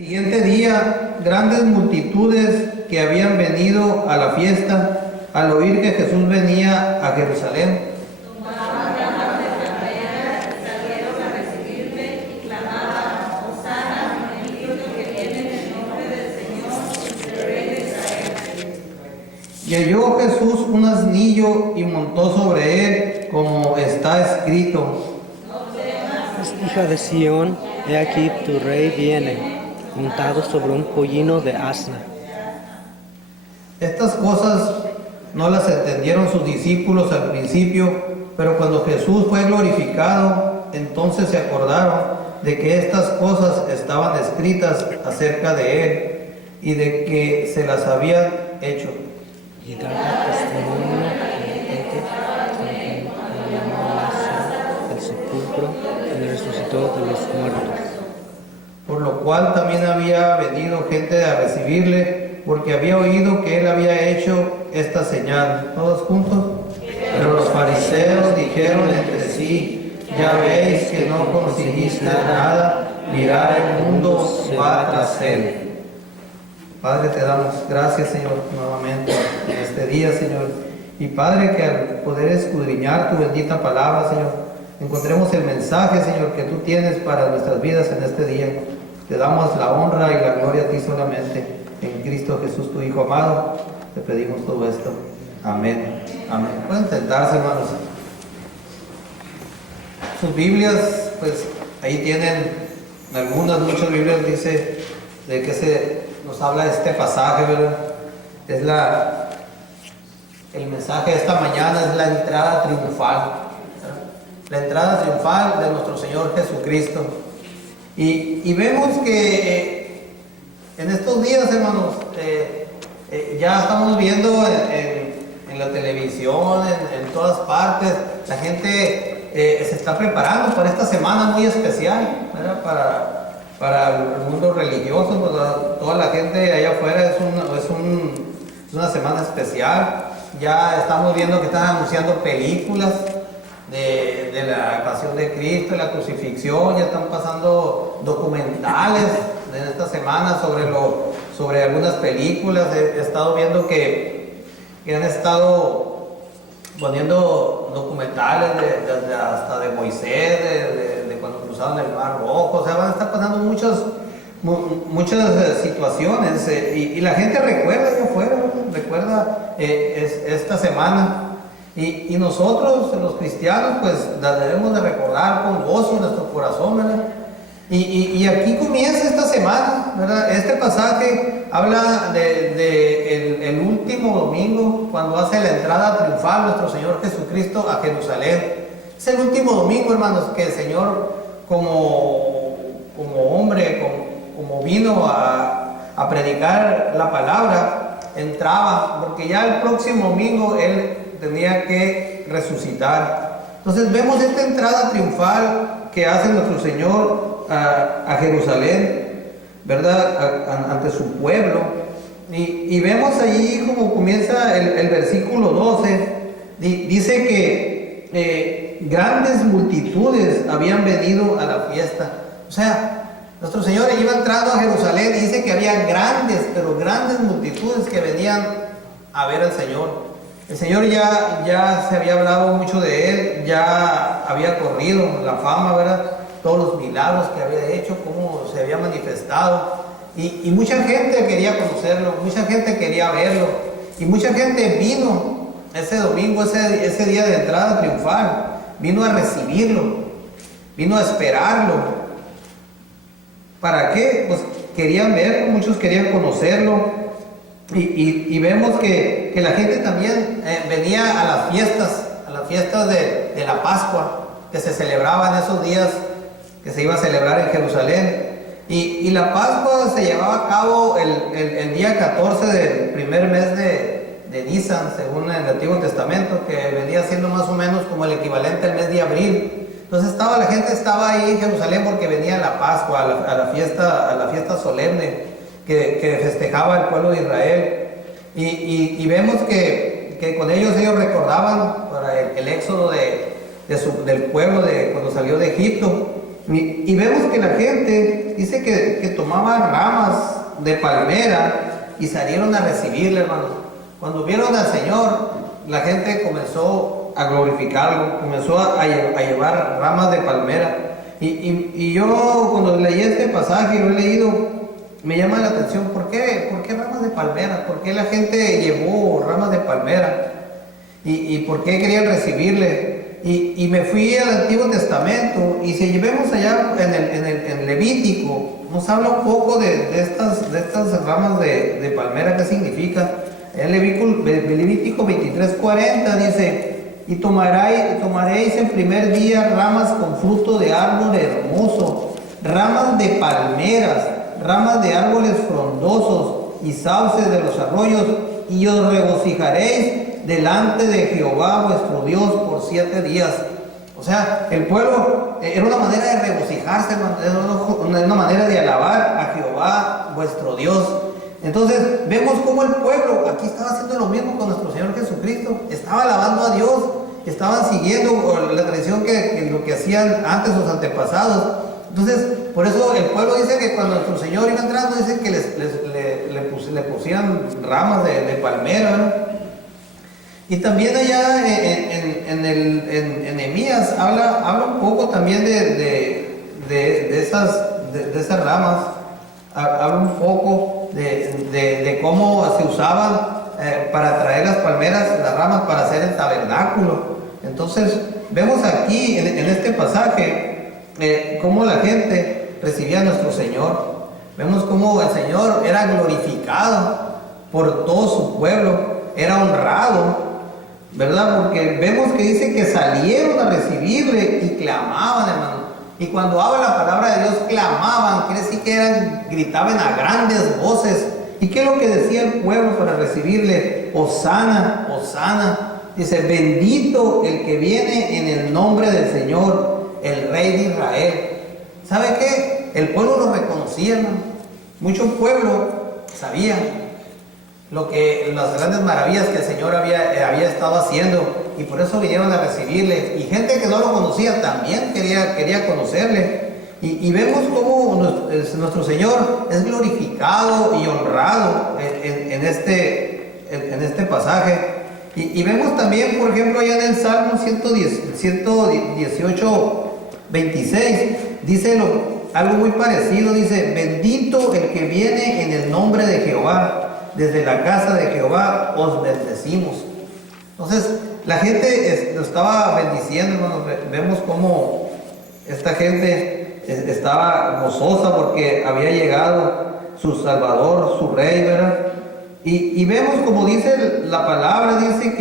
Siguiente día, grandes multitudes que habían venido a la fiesta, al oír que Jesús venía a Jerusalén, tomaban ramas de palmera y salieron a recibirle y clamaban: Hosana, bendito el que viene en el nombre del Señor, el Rey de Israel. y halló Jesús un asnillo y montó sobre él, como está escrito: Hija de Sión, he aquí tu rey viene, montado sobre un pollino de asna. Estas cosas no las entendieron sus discípulos al principio, pero cuando Jesús fue glorificado, entonces se acordaron de que estas cosas estaban escritas acerca de él y de que se las habían hecho. Y daba testimonio a la gente cuando llamó a Lázaro del sepulcro y le resucitó de los muertos. Por lo cual también había venido gente a recibirle, porque había oído que él había hecho esta señal. ¿Todos juntos? Pero los fariseos dijeron entre sí: ya veis que no conseguiste nada, mirad, el mundo va tras él. Padre, te damos gracias, Señor, nuevamente en este día, Señor. Y Padre, que al poder escudriñar tu bendita palabra, Señor, encontremos el mensaje, Señor, que tú tienes para nuestras vidas en este día. Te damos la honra y la gloria a ti solamente. En Cristo Jesús, tu Hijo amado, te pedimos todo esto. Amén. Amén. Pueden sentarse, hermanos. Sus Biblias, pues ahí tienen muchas Biblias dice de que nos habla de este pasaje, ¿verdad? Es el mensaje de esta mañana es la entrada triunfal. La entrada triunfal de nuestro Señor Jesucristo. Y vemos que en estos días, hermanos, ya estamos viendo en la televisión, en todas partes, la gente se está preparando para esta semana muy especial, ¿verdad? Para el mundo religioso, pues, toda la gente allá afuera es una semana especial. Ya estamos viendo que están anunciando películas de la pasión de Cristo, de la crucifixión. Ya están pasando documentales en esta semana sobre algunas películas. He estado viendo que han estado poniendo documentales hasta de Moisés, de cuando cruzaron el Mar Rojo. O sea, van a estar pasando muchas situaciones, y la gente recuerda allá afuera, recuerda esta semana. Y nosotros, los cristianos, pues la debemos de recordar con gozo en nuestro corazón, ¿verdad? Y aquí comienza esta semana, ¿verdad? Este pasaje habla de el último domingo, cuando hace la entrada triunfal nuestro Señor Jesucristo a Jerusalén. Es el último domingo, hermanos, que el Señor como hombre, como vino a predicar la palabra, entraba, porque ya el próximo domingo Él tenía que resucitar. Entonces vemos esta entrada triunfal que hace nuestro Señor a Jerusalén, ¿verdad? Ante su pueblo. Y vemos allí como comienza el versículo 12. Dice que grandes multitudes habían venido a la fiesta. O sea, nuestro Señor iba entrando a Jerusalén y dice que había grandes multitudes que venían a ver al Señor. El Señor ya se había hablado mucho de Él, ya había corrido la fama, ¿verdad? Todos los milagros que había hecho, cómo se había manifestado. Y mucha gente quería conocerlo, mucha gente quería verlo. Y mucha gente vino ese domingo, ese día de entrada triunfal, vino a recibirlo, vino a esperarlo. ¿Para qué? Pues querían verlo, muchos querían conocerlo. Y vemos que la gente también venía a las fiestas de la Pascua, que se celebraban esos días, que se iba a celebrar en Jerusalén. Y la Pascua se llevaba a cabo el día 14 del primer mes de Nisan, según el Antiguo Testamento, que venía siendo más o menos como el equivalente al mes de abril. Entonces la gente estaba ahí en Jerusalén porque venía la Pascua, a la fiesta solemne que festejaba el pueblo de Israel. Y vemos que con ellos recordaban para el éxodo del pueblo cuando salió de Egipto. Y vemos que la gente dice que tomaba ramas de palmera y salieron a recibirle, hermano. Cuando vieron al Señor, la gente comenzó a glorificarlo, comenzó a llevar ramas de palmera. Y yo cuando leí este pasaje, lo he leído, me llama la atención, ¿por qué ramas de palmera? ¿Por qué la gente llevó ramas de palmera? ¿Y por qué querían recibirle? Y me fui al Antiguo Testamento, y si vemos allá en Levítico, nos habla un poco de estas ramas de palmera, qué significa. En Levítico 23:40 dice: y tomaréis en primer día ramas con fruto de árbol hermoso, ramas de palmeras, ramas de árboles frondosos y sauces de los arroyos, y os regocijaréis delante de Jehová vuestro Dios por 7 días. O sea, el pueblo era una manera de regocijarse, era una manera de alabar a Jehová vuestro Dios. Entonces vemos cómo el pueblo aquí estaba haciendo lo mismo con nuestro Señor Jesucristo, estaba alabando a Dios, estaban siguiendo la tradición que lo que hacían antes sus antepasados. Entonces, por eso el pueblo dice que cuando nuestro Señor iba entrando, dice que le pusieran ramas de palmera, ¿no? Y también allá en Nehemías habla un poco también de esas ramas, habla un poco de cómo se usaban para traer las palmeras, las ramas para hacer el tabernáculo. Entonces vemos aquí en este pasaje cómo la gente recibía a nuestro Señor. Vemos cómo el Señor era glorificado por todo su pueblo, era honrado, ¿verdad? Porque vemos que dice que salieron a recibirle y clamaban, hermano. Y cuando habla la palabra de Dios, clamaban, quiere decir que gritaban a grandes voces. ¿Y qué es lo que decía el pueblo para recibirle? Hosana, Hosana. Dice: bendito el que viene en el nombre del Señor, el Rey de Israel. ¿Sabe qué? El pueblo lo reconocía, hermano. Mucho pueblo sabía las grandes maravillas que el Señor había estado haciendo, y por eso vinieron a recibirle. Y gente que no lo conocía también quería conocerle. Y vemos cómo nuestro Señor es glorificado y honrado en este pasaje. Y vemos también, por ejemplo, allá en el Salmo 118, 26, dice algo muy parecido. Dice: bendito el que viene en el nombre de Jehová, desde la casa de Jehová os bendecimos. Entonces la gente lo estaba bendiciendo, hermanos. Vemos cómo esta gente estaba gozosa porque había llegado su Salvador, su Rey, ¿verdad? Y vemos como dice la palabra, dice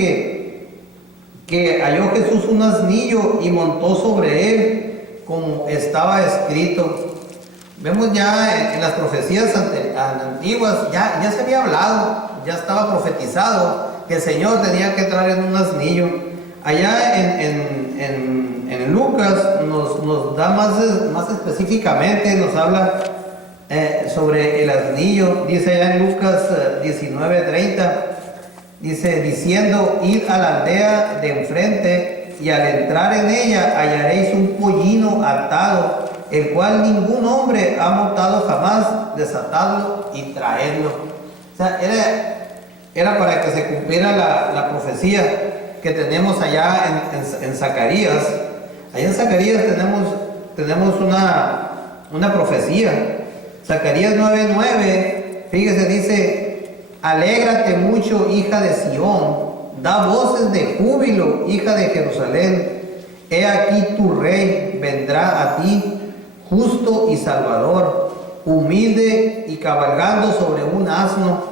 que halló Jesús un asnillo y montó sobre él, como estaba escrito. Vemos ya en las profecías antiguas, ya se había hablado, ya estaba profetizado que el Señor tenía que traer en un asnillo. Allá en Lucas nos da más específicamente, nos habla sobre el asnillo. Dice allá en Lucas 19:30, dice: diciendo: id a la aldea de enfrente, y al entrar en ella hallaréis un pollino atado, el cual ningún hombre ha montado jamás, desatadlo y traedlo. O sea, era para que se cumpliera la profecía que tenemos allá en Zacarías. Allá en Zacarías tenemos una profecía. Zacarías 9:9, fíjese, dice: alégrate mucho, hija de Sión, da voces de júbilo, hija de Jerusalén. He aquí tu rey vendrá a ti, justo y salvador, humilde y cabalgando sobre un asno,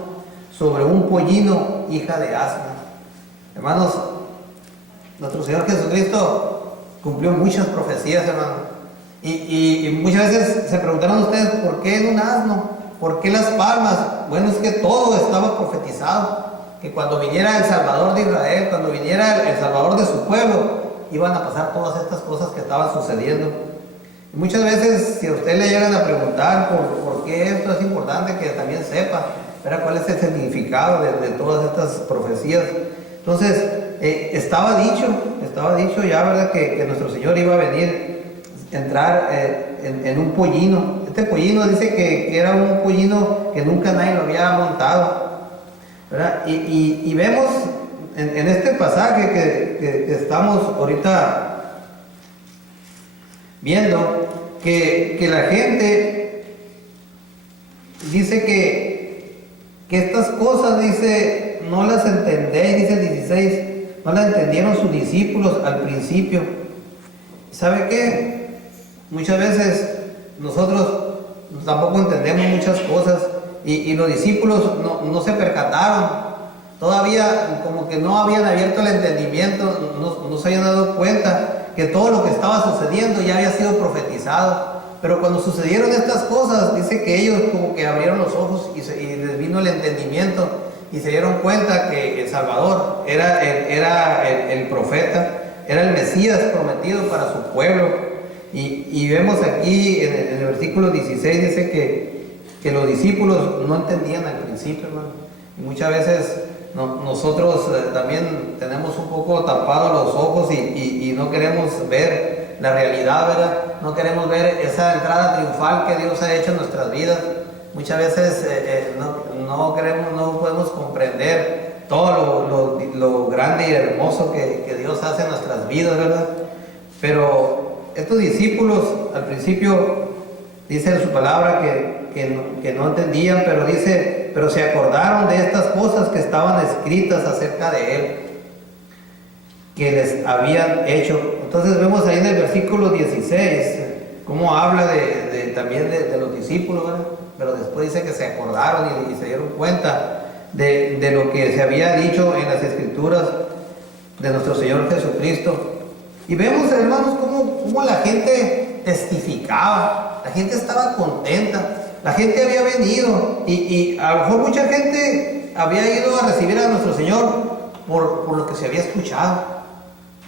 sobre un pollino, hija de asno. Hermanos, nuestro Señor Jesucristo cumplió muchas profecías, hermano. Y muchas veces se preguntaron ustedes: ¿por qué en un asno? ¿Por qué las palmas? Bueno, es que todo estaba profetizado, que cuando viniera el Salvador de Israel, cuando viniera el Salvador de su pueblo, iban a pasar todas estas cosas que estaban sucediendo. Y muchas veces, si a usted le llegan a preguntar por qué esto es importante que también sepa, ¿verdad?, cuál es el significado de todas estas profecías. Entonces, estaba dicho ya, ¿verdad?, que nuestro Señor iba a venir, entrar en un pollino. Este pollino dice que era un pollino que nunca nadie lo había montado, ¿verdad? Y vemos en este pasaje que estamos ahorita viendo que la gente dice que estas cosas, dice, no las entendéis, dice el 16, no las entendieron sus discípulos al principio. ¿Sabe qué? Muchas veces nosotros tampoco entendemos muchas cosas y los discípulos no se percataron. Todavía como que no habían abierto el entendimiento, no se habían dado cuenta que todo lo que estaba sucediendo ya había sido profetizado. Pero cuando sucedieron estas cosas, dice que ellos como que abrieron los ojos y les vino el entendimiento y se dieron cuenta que el Salvador era el profeta, era el Mesías prometido para su pueblo. Y vemos aquí en el versículo 16, dice que los discípulos no entendían al principio, hermano. Y muchas veces nosotros también tenemos un poco tapados los ojos y no queremos ver la realidad, ¿verdad? No queremos ver esa entrada triunfal que Dios ha hecho en nuestras vidas. Muchas veces no podemos comprender todo lo grande y hermoso que Dios hace en nuestras vidas, ¿verdad? Pero estos discípulos al principio dice en su palabra que no entendían, pero se acordaron de estas cosas que estaban escritas acerca de Él, que les habían hecho. Entonces vemos ahí en el versículo 16 cómo habla también de los discípulos, ¿verdad? Pero después dice que se acordaron y se dieron cuenta de lo que se había dicho en las Escrituras de nuestro Señor Jesucristo. Y vemos, hermanos, cómo la gente testificaba, la gente estaba contenta, la gente había venido y a lo mejor mucha gente había ido a recibir a nuestro Señor por lo que se había escuchado.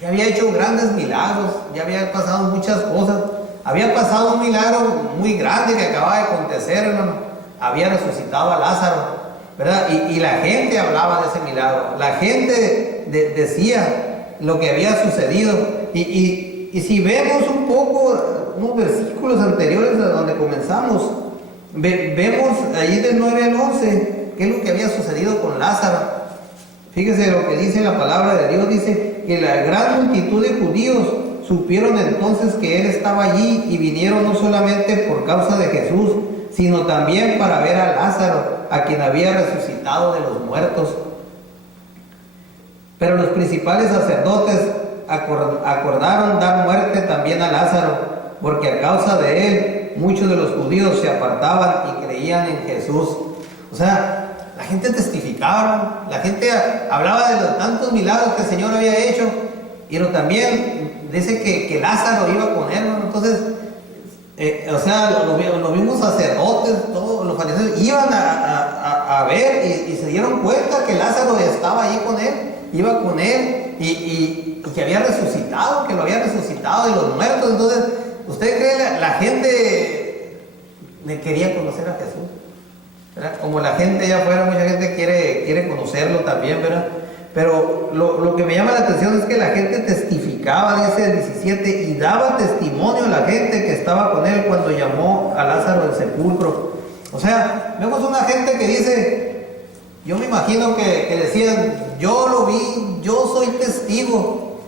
Ya había hecho grandes milagros, ya había pasado muchas cosas. Había pasado un milagro muy grande que acababa de acontecer, hermano. Había resucitado a Lázaro, ¿verdad? Y la gente hablaba de ese milagro. La gente decía lo que había sucedido. Y si vemos un poco unos versículos anteriores a donde comenzamos, vemos ahí del 9 al 11 qué es lo que había sucedido con Lázaro. Fíjese lo que dice la palabra de Dios. Dice que la gran multitud de judíos supieron entonces que Él estaba allí y vinieron no solamente por causa de Jesús, sino también para ver a Lázaro, a quien había resucitado de los muertos. Pero los principales sacerdotes acordaron dar muerte también a Lázaro, porque a causa de él muchos de los judíos se apartaban y creían en Jesús. O sea, la gente testificaba, la gente hablaba de los tantos milagros que el Señor había hecho, pero también dice que Lázaro iba con él, ¿no? Entonces, los mismos sacerdotes, todos los fariseos iban a ver y se dieron cuenta que Lázaro estaba ahí con él, iba con él y que había resucitado, que lo había resucitado de los muertos. Entonces, ¿usted cree la gente quería conocer a Jesús? ¿Verdad? Como la gente allá afuera, mucha gente quiere conocerlo también, ¿verdad? Pero lo que me llama la atención es que la gente testificaba, dice el 17, y daba testimonio a la gente que estaba con él cuando llamó a Lázaro del sepulcro. O sea, vemos una gente que dice, yo me imagino que decían, yo lo vi, yo soy testigo,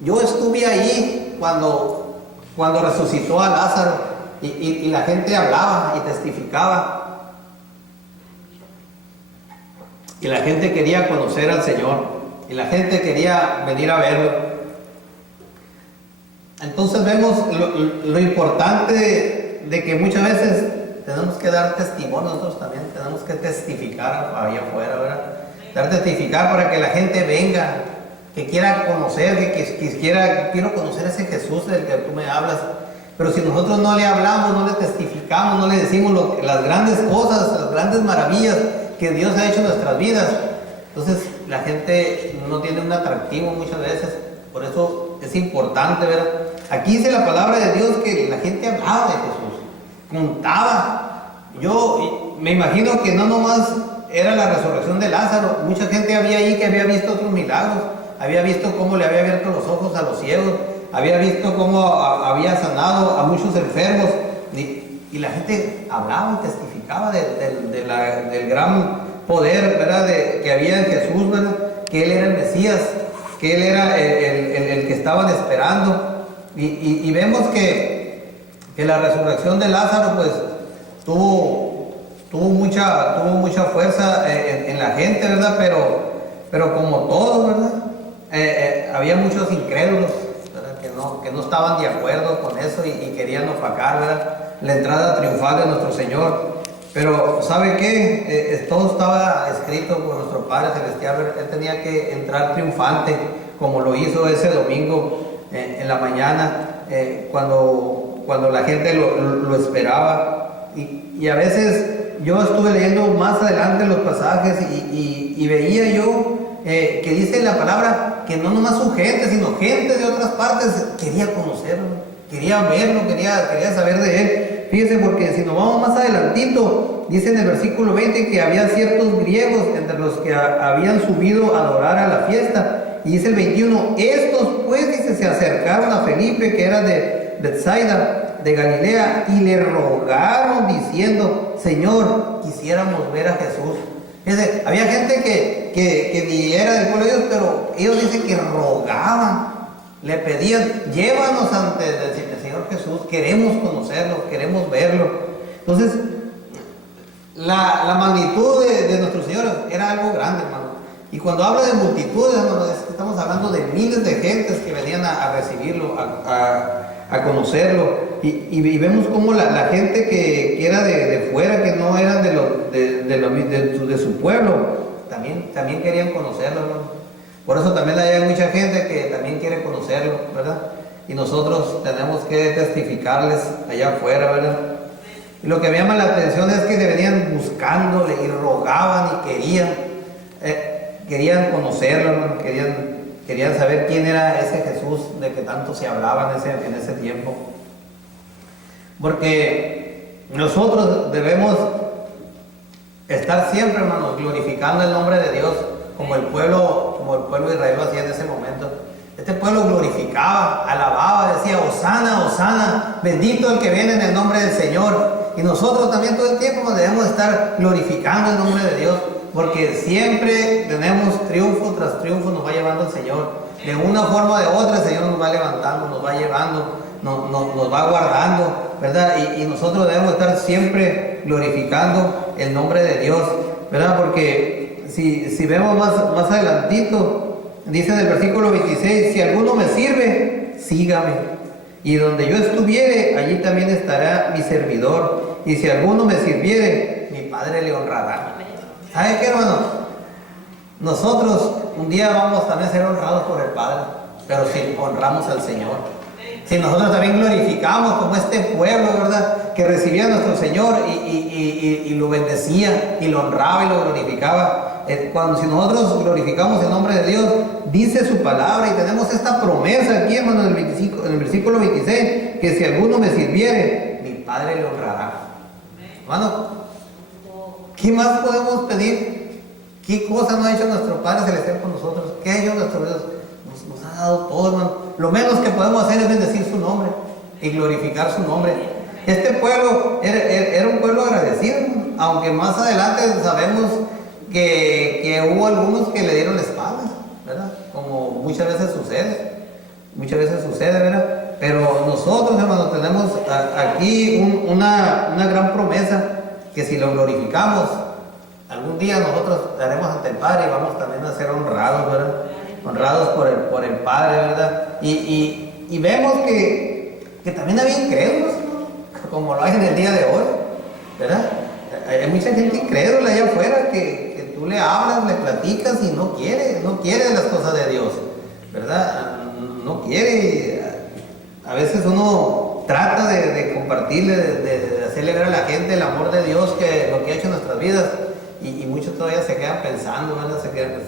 yo estuve ahí cuando resucitó a Lázaro, y la gente hablaba y testificaba. Y la gente quería conocer al Señor, y la gente quería venir a verlo. Entonces vemos lo importante de que muchas veces tenemos que dar testimonio, nosotros también tenemos que testificar allá afuera, ¿verdad? Dar testificar para que la gente venga, que quiera conocer, quiero conocer a ese Jesús del que tú me hablas. Pero si nosotros no le hablamos, no le testificamos, no le decimos las grandes cosas, las grandes maravillas que Dios ha hecho en nuestras vidas, entonces la gente no tiene un atractivo muchas veces. Por eso es importante, ¿verdad? Aquí dice la palabra de Dios que la gente hablaba de Jesús, contaba. Yo me imagino que no nomás era la resurrección de Lázaro, mucha gente había ahí que había visto otros milagros, había visto cómo le había abierto los ojos a los ciegos, había visto cómo había sanado a muchos enfermos y la gente hablaba y testificaba del gran poder, ¿verdad? Que había en Jesús, ¿verdad? Que Él era el Mesías, que Él era el que estaban esperando. Y vemos que la resurrección de Lázaro pues tuvo mucha fuerza en la gente, ¿verdad? Pero como todo, ¿verdad? Había muchos incrédulos, ¿verdad? Que no estaban de acuerdo con eso y querían opacar, ¿verdad? La entrada triunfal de nuestro Señor. Pero ¿sabe qué? Todo estaba escrito por nuestro Padre Celestial, ¿verdad? Él tenía que entrar triunfante, como lo hizo ese domingo en la mañana, cuando la gente lo esperaba. Y a veces yo estuve leyendo más adelante los pasajes y veía yo que dice la palabra que no nomás su gente, sino gente de otras partes quería conocerlo, quería verlo, quería saber de él. Fíjense, porque si nos vamos más adelantito, dice en el versículo 20 que había ciertos griegos entre los que habían subido a adorar a la fiesta. Y dice el 21, estos pues, dice, se acercaron a Felipe, que era de Betsaida, de Galilea, y le rogaron diciendo, Señor, quisiéramos ver a Jesús. Fíjense, había gente que ni era del pueblo de Dios, pero ellos dicen que rogaban, le pedían, llévanos ante el Señor Jesús, queremos conocerlo, queremos verlo. Entonces, la magnitud de nuestro Señor era algo grande, hermano. Y cuando habla de multitudes, hermano, estamos hablando de miles de gentes que venían a recibirlo, a conocerlo. Y vemos cómo la gente que era de fuera, que no eran de su pueblo, también querían conocerlo, hermano. Por eso también hay mucha gente que también quiere conocerlo, ¿verdad? Y nosotros tenemos que testificarles allá afuera, ¿verdad? Y lo que me llama la atención es que le venían buscándole y rogaban y querían conocerlo, ¿no? Querían saber quién era ese Jesús de que tanto se hablaba en ese tiempo. Porque nosotros debemos estar siempre, hermanos, glorificando el nombre de Dios, como el pueblo de Israel lo hacía en ese momento. Este pueblo glorificaba, alababa, decía, Hosana, Hosana, bendito el que viene en el nombre del Señor. Y nosotros también todo el tiempo debemos estar glorificando el nombre de Dios, porque siempre tenemos triunfo tras triunfo, nos va llevando el Señor. De una forma o de otra el Señor nos va levantando, nos va llevando, nos va guardando, ¿verdad? Y nosotros debemos estar siempre glorificando el nombre de Dios, ¿verdad? Porque si vemos más adelantito, dice en el versículo 26, si alguno me sirve, sígame. Y donde yo estuviere, allí también estará mi servidor. Y si alguno me sirviere, mi Padre le honrará. ¿Sabe qué, hermano? Nosotros un día vamos también a ser honrados por el Padre, pero si honramos al Señor. Si nosotros también glorificamos como este pueblo, ¿verdad? Que recibía a nuestro Señor y lo bendecía y lo honraba y lo glorificaba. Si nosotros glorificamos el nombre de Dios, dice su palabra y tenemos esta promesa aquí, hermano, en el versículo 26, que si alguno me sirviere, mi Padre le honrará. Hermano, ¿qué más podemos pedir? ¿Qué cosa no ha hecho nuestro Padre Celestial con nosotros? ¿Qué ha hecho nuestro Dios? Nos ha dado todo, hermano. Lo menos que podemos hacer es bendecir su nombre y glorificar su nombre. Este pueblo era un pueblo agradecido, aunque más adelante sabemos que hubo algunos que le dieron la espalda, ¿verdad? Como muchas veces sucede, ¿verdad? Pero nosotros, hermanos, tenemos aquí una gran promesa, que si lo glorificamos, algún día nosotros estaremos ante el Padre y vamos también a ser honrados, ¿verdad? Honrados por el Padre, ¿verdad? Y vemos que también había incrédulos, ¿no? Como lo hay en el día de hoy, ¿verdad? Hay mucha gente incrédula allá afuera que tú le hablas, le platicas y no quiere las cosas de Dios, ¿verdad? No quiere. A veces uno trata de compartirle, de hacerle ver a la gente el amor de Dios, que lo que ha hecho en nuestras vidas, y muchos todavía se quedan pensando, ¿verdad?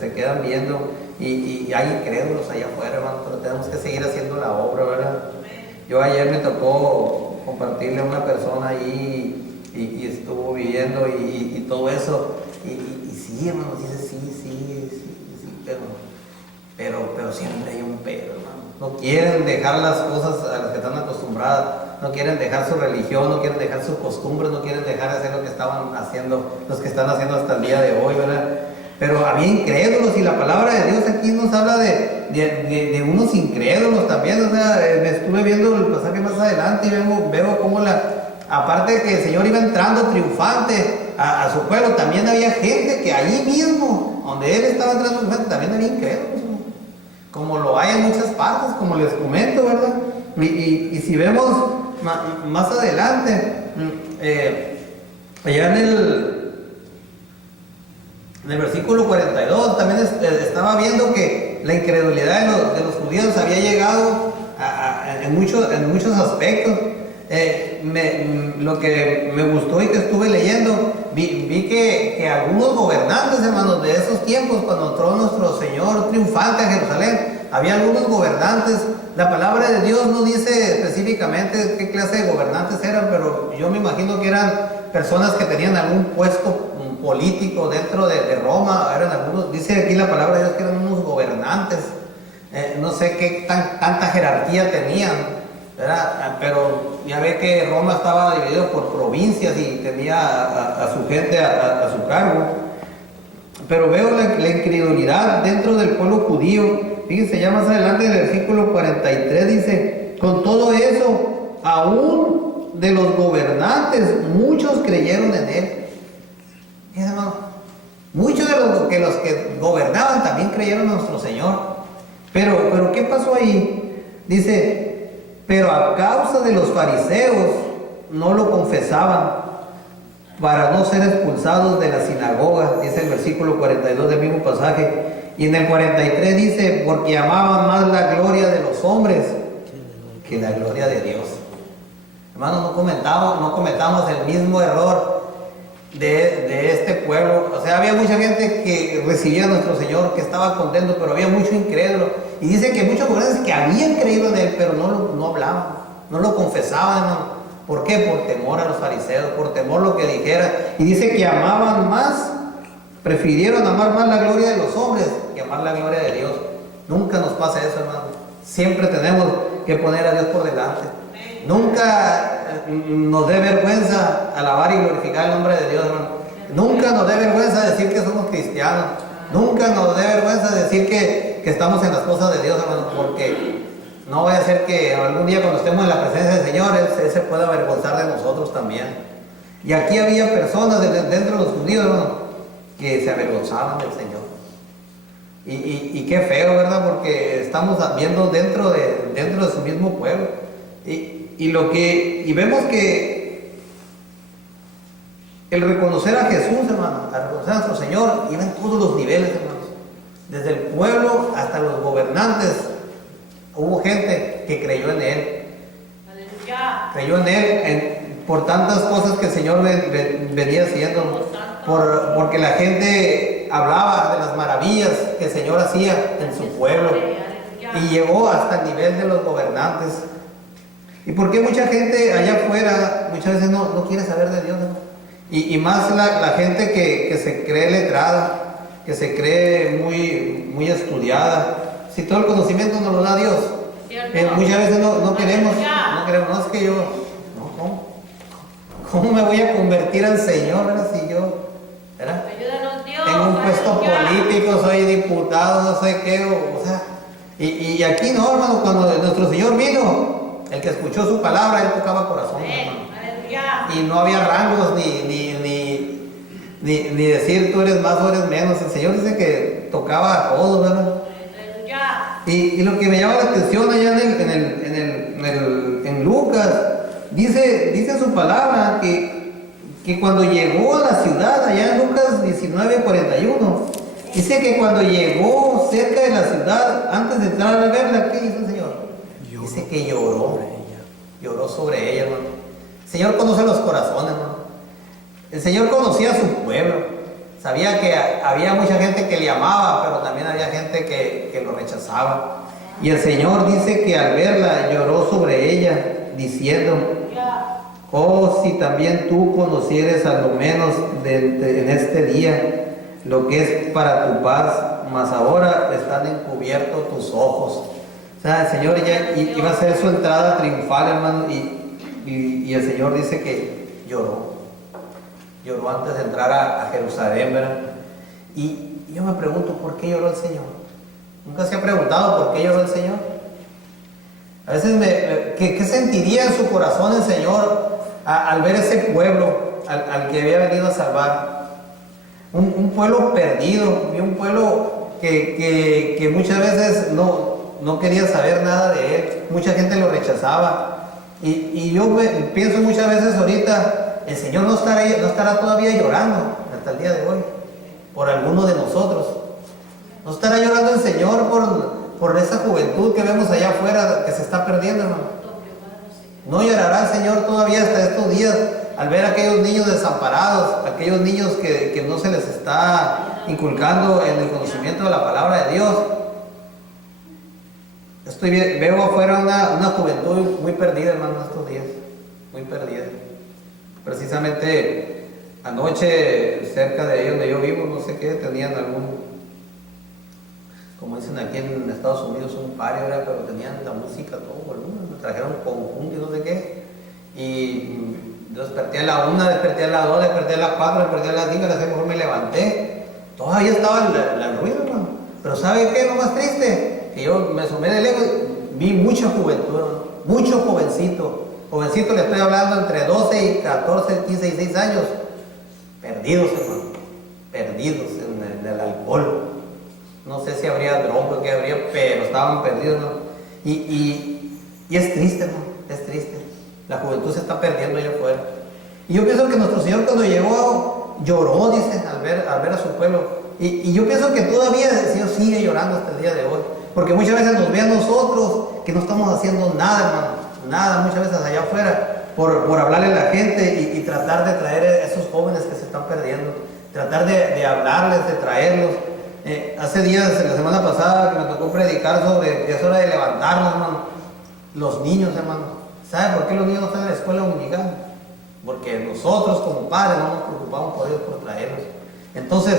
Se quedan viendo, y hay incrédulos allá afuera, hermano, pero tenemos que seguir haciendo la obra, ¿verdad? Yo ayer me tocó compartirle a una persona ahí y estuvo viviendo y todo eso, y sí, hermano, dice sí, pero siempre hay un pero, hermano. no quieren dejar las cosas a las que están acostumbradas, no quieren dejar su religión, no quieren dejar sus costumbres, no quieren dejar de hacer lo que estaban haciendo, los que están haciendo hasta el día de hoy, ¿verdad? Pero había incrédulos, y la palabra de Dios aquí nos habla de unos incrédulos también. O sea, me estuve viendo el pasaje más adelante y veo cómo aparte de que el Señor iba entrando triunfante a su pueblo, también había gente que allí mismo, donde Él estaba entrando triunfante, también había incrédulos, ¿no? Como lo hay en muchas partes, como les comento, ¿verdad? Y si vemos más adelante, allá en el versículo 42, también estaba viendo que la incredulidad de los judíos había llegado en muchos aspectos. Lo que me gustó y que estuve leyendo, vi que algunos gobernantes, hermanos, de esos tiempos, cuando entró nuestro Señor triunfante a Jerusalén, había algunos gobernantes. La palabra de Dios no dice específicamente qué clase de gobernantes eran, pero yo me imagino que eran personas que tenían algún puesto político dentro de Roma. Eran algunos, dice aquí la palabra de Dios, que eran unos gobernantes. No sé qué tanta jerarquía tenían, ¿verdad? Pero ya ve que Roma estaba dividido por provincias y tenía a su gente a su cargo. Pero veo la incredulidad dentro del pueblo judío. Fíjense, ya más adelante en el versículo 43 dice: con todo eso, aún de los gobernantes, muchos creyeron en Él. Fíjense, hermano, muchos de los que gobernaban también creyeron en nuestro Señor. Pero ¿qué pasó ahí? Dice: pero a causa de los fariseos no lo confesaban, para no ser expulsados de la sinagoga. Dice el versículo 42 del mismo pasaje. Y en el 43 dice: porque amaban más la gloria de los hombres que la gloria de Dios. Hermanos, no cometamos el mismo error de este pueblo. O sea, había mucha gente que recibía a nuestro Señor, que estaba contento, pero había mucho incrédulo. Y dice que muchos gobernantes que habían creído en Él, pero no hablaban, no lo confesaban, hermano. ¿Por qué? Por temor a los fariseos, por temor a lo que dijera. Y dice que amaban más, prefirieron amar más la gloria de los hombres que amar la gloria de Dios. Nunca nos pasa eso, hermano. Siempre tenemos que poner a Dios por delante. Nunca nos dé vergüenza alabar y glorificar el nombre de Dios, hermano. Nunca nos dé vergüenza decir que somos cristianos. Nunca nos dé vergüenza decir que estamos en las cosas de Dios, hermano, porque no vaya a ser que algún día, cuando estemos en la presencia del Señor, Él se pueda avergonzar de nosotros también. Y aquí había personas dentro de los judíos, hermano, que se avergonzaban del Señor. Y qué feo, ¿verdad? Porque estamos viendo dentro de su mismo pueblo. Y vemos que el reconocer a Jesús, hermano, al reconocer a nuestro Señor, iba en todos los niveles, hermanos. Desde el pueblo hasta los gobernantes. Hubo gente que creyó en Él. Aleluya. Creyó en Él por tantas cosas que el Señor venía haciendo. Porque la gente hablaba de las maravillas que el Señor hacía en su pueblo. Y llegó hasta el nivel de los gobernantes. ¿Y por qué mucha gente allá afuera muchas veces no quiere saber de Dios, ¿no? Y más la gente que se cree letrada, que se cree muy estudiada. Si todo el conocimiento nos lo da Dios, muchas veces no queremos, no es que yo, no, ¿cómo me voy a convertir al Señor, ¿verdad? Si yo, ¿verdad? Tengo un puesto político, soy diputado, no sé qué, o sea, y aquí no, hermano, cuando nuestro Señor vino, el que escuchó su palabra, Él tocaba corazón, hermano. Y no había rangos ni decir tú eres más o eres menos. El Señor dice que tocaba a todos, ¿verdad? Y lo que me llama la atención allá en Lucas, dice su palabra que cuando llegó a la ciudad, allá en Lucas 19:41, dice que cuando llegó cerca de la ciudad, antes de entrar a verla, ¿qué hizo el Señor? Dice que lloró sobre ella, hermano. El Señor conoce los corazones, hermano. El Señor conocía a su pueblo. Sabía que había mucha gente que le amaba, pero también había gente que lo rechazaba. Y el Señor dice que al verla lloró sobre ella, diciendo: oh, si también tú conocieres a lo menos en este día lo que es para tu paz, mas ahora están encubiertos tus ojos. O sea, el Señor ya iba a hacer su entrada triunfal, hermano, y el Señor dice que lloró. Lloró antes de entrar a Jerusalén, ¿verdad? Y yo me pregunto, ¿por qué lloró el Señor? ¿Nunca se ha preguntado por qué lloró el Señor? A veces, ¿qué sentiría en su corazón el Señor al ver ese pueblo al que había venido a salvar? Un pueblo perdido, un pueblo que muchas veces no quería saber nada de Él. Mucha gente lo rechazaba. Y yo pienso muchas veces ahorita, el Señor no estará todavía llorando hasta el día de hoy por alguno de nosotros. No estará llorando el Señor por esa juventud que vemos allá afuera que se está perdiendo, hermano. No llorará el Señor todavía hasta estos días al ver a aquellos niños desamparados, aquellos niños que no se les está inculcando en el conocimiento de la palabra de Dios. Veo afuera una juventud muy perdida, hermano, estos días, muy perdida. Precisamente anoche, cerca de ahí donde yo vivo, no sé qué, tenían como dicen aquí en Estados Unidos, un party, ¿verdad? Pero tenían la música todo volumen, me trajeron conjunto y no sé qué. Y desperté a la 1, desperté a la 2, desperté a la 4, desperté a la 5, a las 6 mejor me levanté. Todavía estaba el ruido, hermano. Pero ¿sabe qué es lo más triste? Que yo me asomé de lejos, vi mucha juventud, hermano, mucho jovencito. Jovencito, le estoy hablando entre 12 y 14, 15 y 16 años. Perdidos, hermano. Perdidos en el alcohol. No sé si habría drogas, qué habría, pero estaban perdidos, hermano. Y es triste, hermano, es triste. La juventud se está perdiendo allá afuera. Y yo pienso que nuestro Señor cuando llegó lloró, dice, al ver a su pueblo. Y yo pienso que todavía el Señor sigue llorando hasta el día de hoy. Porque muchas veces nos ve a nosotros que no estamos haciendo nada, hermano. Nada, muchas veces allá afuera, por hablarle a la gente y tratar de traer a esos jóvenes que se están perdiendo. Tratar de hablarles, de traerlos. Hace días, la semana pasada, que me tocó predicar sobre que es hora de levantarnos, hermano. Los niños, hermano. ¿Sabe por qué los niños no están en la escuela dominical? Porque nosotros como padres no nos preocupamos por ellos, por traerlos. Entonces,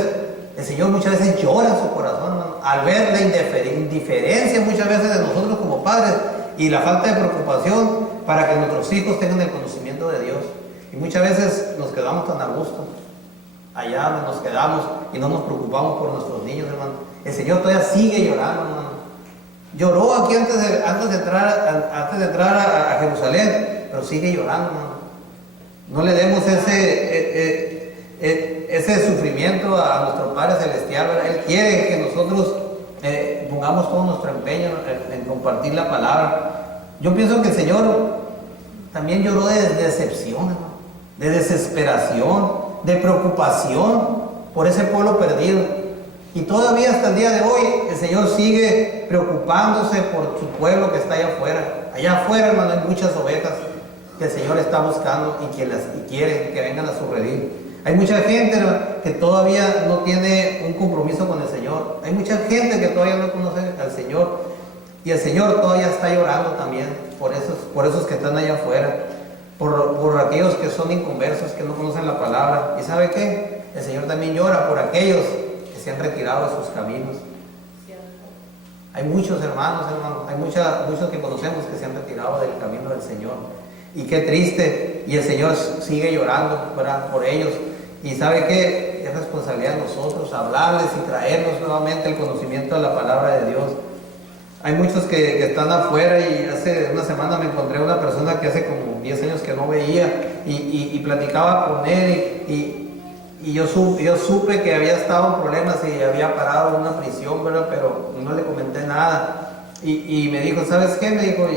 el Señor muchas veces llora en su corazón, hermano, al ver la indiferencia muchas veces de nosotros como padres y la falta de preocupación para que nuestros hijos tengan el conocimiento de Dios. Y muchas veces nos quedamos tan a gusto allá donde nos quedamos y no nos preocupamos por nuestros niños, hermano. El Señor todavía sigue llorando, hermano. Lloró aquí antes de entrar a Jerusalén, pero sigue llorando, hermano. No le demos ese sufrimiento a nuestro Padre Celestial, ¿verdad? Él quiere que nosotros pongamos todo nuestro empeño en compartir la palabra. Yo pienso que el Señor también lloró de decepción, hermano, de desesperación, de preocupación por ese pueblo perdido. Y todavía hasta el día de hoy el Señor sigue preocupándose por su pueblo que está allá afuera. Allá afuera, hermano, hay muchas ovejas que el Señor está buscando y quiere que vengan a su redil. Hay mucha gente, hermano, que todavía no tiene un compromiso con el Señor. Hay mucha gente que todavía no conoce al Señor. Y el Señor todavía está llorando también por esos que están allá afuera. Por aquellos que son inconversos, que no conocen la palabra. ¿Y sabe qué? El Señor también llora por aquellos que se han retirado de sus caminos. Hay muchos hermanos, hay muchos que conocemos que se han retirado del camino del Señor. Y qué triste. Y el Señor sigue llorando, ¿verdad?, por ellos. Y sabe qué, es responsabilidad de nosotros hablarles y traernos nuevamente el conocimiento de la palabra de Dios. Hay muchos que están afuera y hace una semana me encontré una persona que hace como 10 años que no veía y platicaba con él y yo supe que había estado en problemas y había parado en una prisión, ¿verdad? Pero no le comenté nada y me dijo, ¿sabes qué? Me dijo,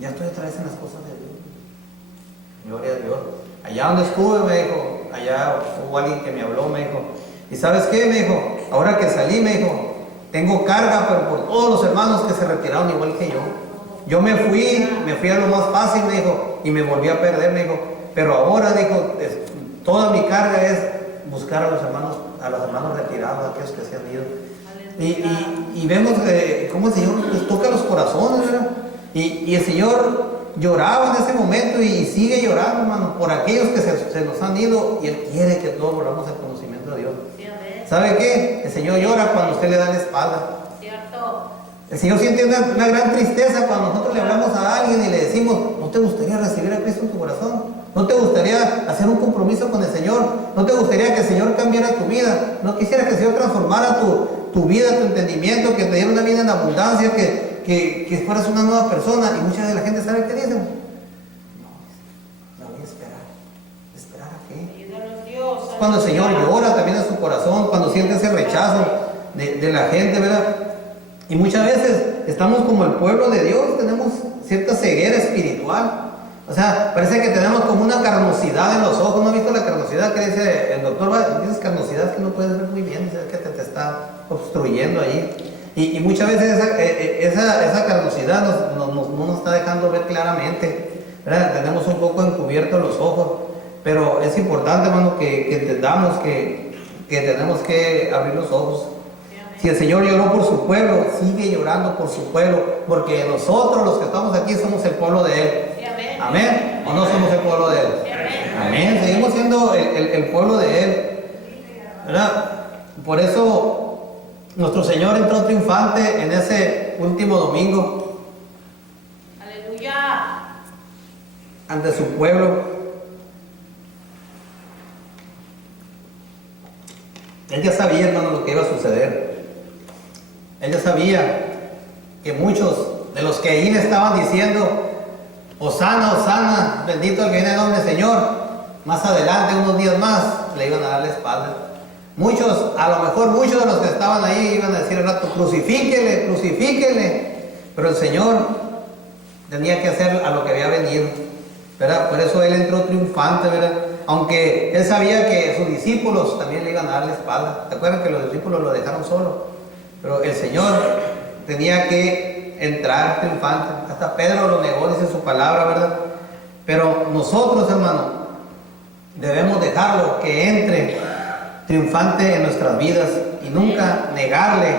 ya estoy otra vez en las cosas de Dios. Gloria a Dios. Allá donde estuve, me dijo, allá hubo alguien que me habló, me dijo, ¿y sabes qué? Me dijo, ahora que salí, me dijo, tengo carga, pero por todos los hermanos que se retiraron igual que yo. Yo me fui a lo más fácil, me dijo, y me volví a perder, me dijo, pero ahora, dijo, toda mi carga es buscar a los hermanos retirados, a aquellos que se han ido. Y vemos cómo el Señor les toca los corazones, ¿verdad? Y el Señor lloraba en ese momento y sigue llorando, hermano, por aquellos que se nos han ido, y Él quiere que todos volvamos al conocimiento de Dios. ¿Sabe qué? El Señor llora cuando usted le da la espalda. Cierto. El Señor siente una gran tristeza cuando nosotros le hablamos a alguien y le decimos, ¿no te gustaría recibir a Cristo en tu corazón? ¿No te gustaría hacer un compromiso con el Señor? ¿No te gustaría que el Señor cambiara tu vida? ¿No quisiera que el Señor transformara tu vida, tu entendimiento, que te diera una vida en abundancia, que fueras una nueva persona? Y mucha de la gente sabe qué dicen. No, voy a esperar. ¿Esperar a qué? Cuando el Señor llora también en su corazón, cuando siente ese rechazo de la gente, ¿verdad? Y muchas veces estamos como el pueblo de Dios, tenemos cierta ceguera espiritual. O sea, parece que tenemos como una carnosidad en los ojos. ¿No has visto la carnosidad que dice el doctor? Dices carnosidad que no puedes ver muy bien, dice que te está obstruyendo ahí. Y muchas veces esa carnosidad no nos está dejando ver claramente, ¿verdad? Tenemos un poco encubiertos los ojos, pero es importante, hermano, que entendamos que tenemos que abrir los ojos. Si el Señor lloró por su pueblo, sigue llorando por su pueblo, porque nosotros los que estamos aquí somos el pueblo de Él. Amén. ¿O no somos el pueblo de Él? Amén. Seguimos siendo el pueblo de Él, ¿verdad? Por eso nuestro Señor entró triunfante en ese último domingo. Aleluya. Ante su pueblo. Él ya sabía, hermano, lo que iba a suceder. Él ya sabía que muchos de los que ahí le estaban diciendo, Hosana, Hosana, bendito el que viene en nombre del Señor, más adelante, unos días más, le iban a dar la espalda. Muchos, a lo mejor muchos de los que estaban ahí iban a decir al rato, crucifíquele, crucifíquele. Pero el Señor tenía que hacer a lo que había venido, ¿verdad? Por eso Él entró triunfante, ¿verdad? Aunque Él sabía que sus discípulos también le iban a dar la espalda. ¿Te acuerdas que los discípulos lo dejaron solo? Pero el Señor tenía que entrar triunfante. Hasta Pedro lo negó, dice su palabra, ¿verdad? Pero nosotros, hermano, debemos dejarlo que entre triunfante en nuestras vidas y nunca negarle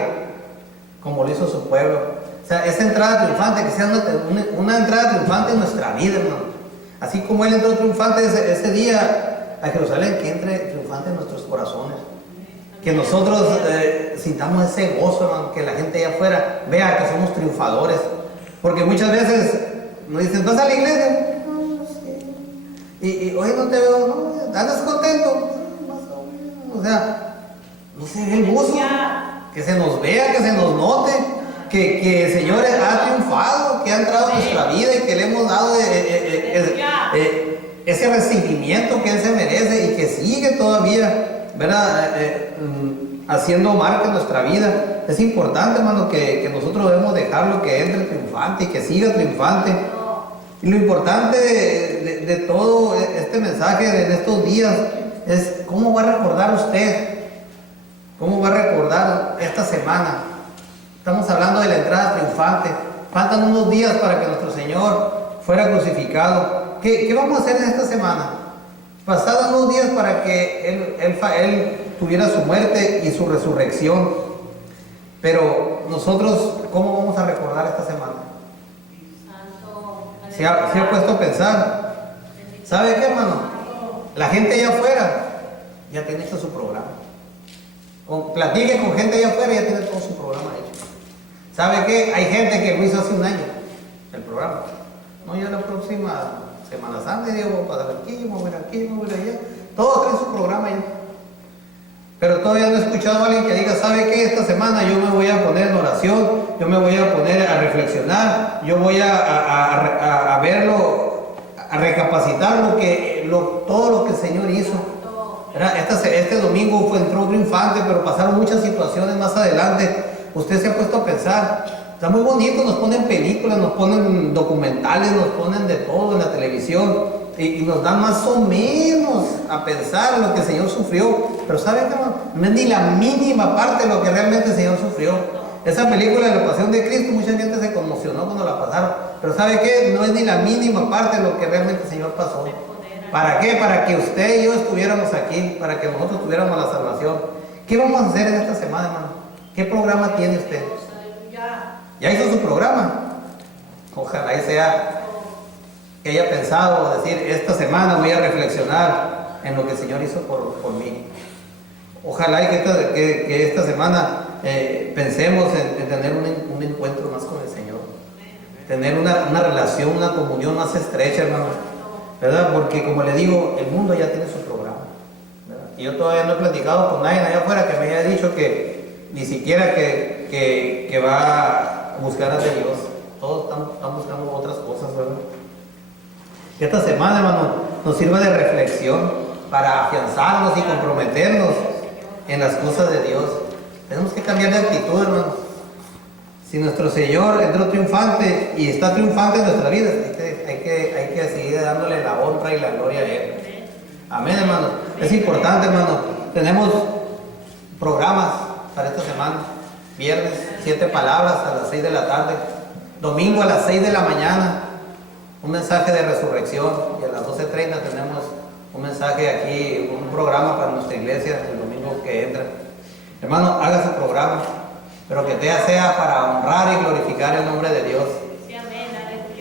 como lo hizo su pueblo. O sea, esa entrada triunfante, que sea una entrada triunfante en nuestra vida, hermano. Así como Él entró triunfante ese día a Jerusalén, que entre triunfante en nuestros corazones. Que nosotros sintamos ese gozo, hermano, que la gente allá afuera vea que somos triunfadores. Porque muchas veces nos dicen, ¿vas a la iglesia? No, sí. Y hoy no te veo, ¿no? ¿Andas contento? Más o menos. O sea, no se ve el gozo. Que se nos vea, que se nos note. Que el Señor ha triunfado, que ha entrado en nuestra vida y que le hemos dado ese recibimiento que Él se merece y que sigue todavía, ¿verdad? Haciendo marca en nuestra vida. Es importante, hermano, que nosotros debemos dejarlo que entre triunfante y que siga triunfante. Y lo importante de todo este mensaje en estos días es cómo va a recordar usted, cómo va a recordar esta semana. Estamos hablando de la entrada triunfante. Faltan unos días para que nuestro Señor fuera crucificado. ¿Qué vamos a hacer en esta semana? Pasados unos días para que Él tuviera su muerte y su resurrección. Pero nosotros, ¿cómo vamos a recordar esta semana? ¿Se ha puesto a pensar? ¿Sabe qué, hermano? La gente allá afuera ya tiene hecho su programa. Platique con gente allá afuera y ya tiene todo su programa hecho. ¿Sabe qué? Hay gente que lo hizo hace un año, el programa. No, ya la próxima Semana Santa, digo, voy a pasar aquí, voy a ir aquí, voy a ir allá. Todos tienen su programa ya. Pero todavía no he escuchado a alguien que diga, ¿sabe qué? Esta semana yo me voy a poner en oración, yo me voy a poner a reflexionar, yo voy a verlo, a recapacitar todo lo que el Señor hizo. Este domingo entró triunfante, pero pasaron muchas situaciones más adelante. Usted se ha puesto a pensar, está muy bonito, nos ponen películas, nos ponen documentales, nos ponen de todo en la televisión y nos dan más o menos a pensar lo que el Señor sufrió, pero ¿saben qué? No es ni la mínima parte de lo que realmente el Señor sufrió. Esa película de la Pasión de Cristo, mucha gente se conmocionó cuando la pasaron, pero ¿sabe qué? No es ni la mínima parte de lo que realmente el Señor pasó. ¿Para qué? Para que usted y yo estuviéramos aquí, para que nosotros tuviéramos la salvación. ¿Qué vamos a hacer en esta semana, hermano? ¿Qué programa tiene usted? ¿Ya hizo su programa? Ojalá y sea que haya pensado, decir, esta semana voy a reflexionar en lo que el Señor hizo por mí. Ojalá y que esta semana pensemos en tener un un encuentro más con el Señor. Tener una relación, una comunión más estrecha, hermano, ¿verdad? Porque como le digo, el mundo ya tiene su programa, ¿verdad? Y yo todavía no he platicado con nadie allá afuera que me haya dicho que ni siquiera que va a buscar a Dios. Todos están buscando otras cosas, ¿verdad? Esta semana, hermano, nos sirve de reflexión para afianzarnos y comprometernos en las cosas de Dios. Tenemos que cambiar de actitud, hermano. Si nuestro Señor entró triunfante y está triunfante en nuestra vida, hay que seguir dándole la honra y la gloria a Él. Amén, hermano. Es importante, hermano. Tenemos programas para esta semana. Viernes, 7 palabras a las 6 de la tarde. Domingo a las 6 de la mañana, un mensaje de resurrección. Y a las 12:30 tenemos un mensaje aquí, un programa para nuestra iglesia el domingo que entra. Hermano, haga su programa, pero que sea para honrar y glorificar el nombre de Dios.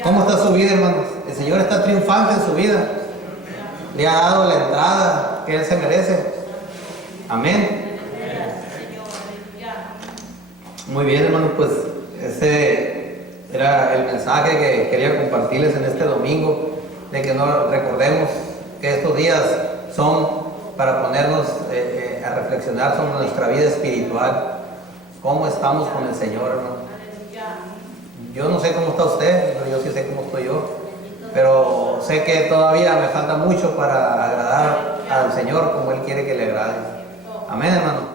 ¿Cómo está su vida, hermanos? El Señor está triunfante en su vida. Le ha dado la entrada que Él se merece. Amén. Muy bien, hermanos, pues ese era el mensaje que quería compartirles en este domingo, de que no recordemos que estos días son para ponernos a reflexionar sobre nuestra vida espiritual, cómo estamos con el Señor, hermano. Yo no sé cómo está usted, pero yo sí sé cómo estoy yo, pero sé que todavía me falta mucho para agradar al Señor como Él quiere que le agrade. Amén, hermano.